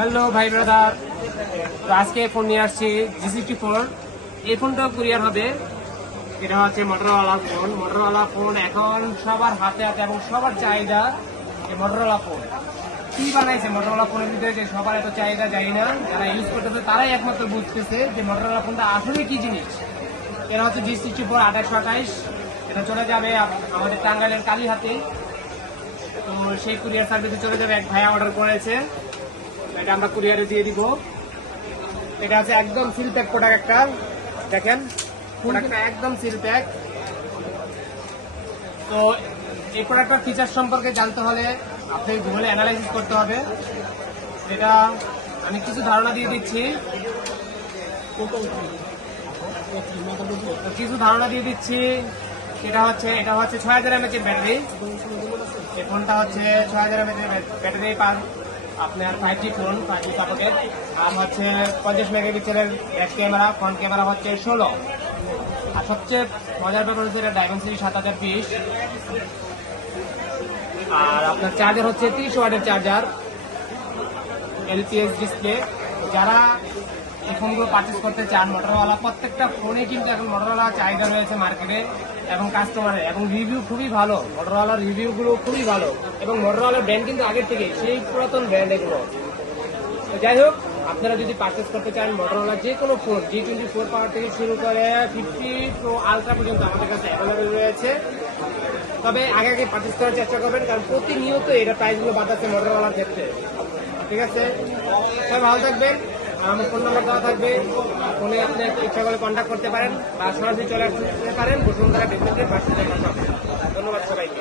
Hello ভাই brother, তো আজকে ফোন নিয়ে আসছি G64। এই ফোনটা কুরিয়ার হবে। এটা হচ্ছে মোটরোলা ফোন এখন সবার হাতে হাতে এবং সবার চাহিদা। এই মোটরোলা ফোন কি বানাইছে মোটরোলা ফোনের ভিতরে যে সবার এত চাহিদা জানি না, যারা ইউজ করতেছে তারাই একমাত্র বুঝতেছে যে মোটরোলা ফোনটা আসলে কি জিনিস। এটা হচ্ছে G64 2828। এটা চলে যাবে আমাদের টাঙ্গাইলের কালীহাতে। তো সেই কুরিয়ার সার্ভিসে চলে যাবে। এক ভাইয়া অর্ডার করেছে, এটা আমরা কুরিয়ারে দিয়ে দিব। এটা আছে একদম সিল প্যাক প্রোডাক্ট একটা, দেখেন প্রোডাক্টটা একদম সিল প্যাক। তো এই প্রোডাক্টের ফিচার সম্পর্কে জানতে হলে আপনি গুগলে অ্যানালাইসিস করতে হবে। এটা আমি কিছু ধারণা দিয়ে দিচ্ছি। এটা হচ্ছে 6000 mAh এর ব্যাটারি। এই ফোনটা হচ্ছে 6000 mAh এর ব্যাটারি পার আপনার 5G ফোন, 5G সাপোর্টেড। আর হচ্ছে 50 মেগাপিক্সেলের ব্যাক ক্যামেরা, ফ্রন্ট ক্যামেরা হচ্ছে 16। আর সবচেয়ে মজার ব্যাপার হচ্ছে এটা ডায়মেনসিটি 7020। আর আপনার চার্জার হচ্ছে 30 ওয়াটের চার্জার, LPS ডিসপ্লে। যারা এই ফোনগুলো পারচেস করতে চান মোটরোলা, প্রত্যেকটা ফোনে কিন্তু এখন মোটরোলা চাহিদা রয়েছে মার্কেটে এবং কাস্টমারের, এবং রিভিউ খুবই ভালো। মোটরোলার রিভিউগুলো খুবই ভালো এবং মোটরোলার ব্র্যান্ড কিন্তু আগের থেকে সেই পুরাতন ব্র্যান্ড এগুলো। তো যাই হোক, আপনারা যদি পারচেস করতে চান মোটরোলা যে কোনো ফোন, G24 পাওয়ার থেকে শুরু করে 50 Pro আলট্রা পর্যন্ত আমাদের কাছে অ্যাভেলেবেল রয়েছে। তবে আগে পারচেস করার চেষ্টা করবেন, কারণ প্রতিনিয়ত এটা প্রাইসগুলো বাড়াচ্ছে মোটরোলার ক্ষেত্রে। ঠিক আছে, সবাই ভালো থাকবেন। আমার ফোন নাম্বার দেওয়া থাকবে, ফোনে আপনি ইচ্ছা করে কন্ট্যাক্ট করতে পারেন বা সরাসরি চলে আসতে পারেন বসুন্ধরা বিজনেসের পাশে। ধন্যবাদ সবাইকে।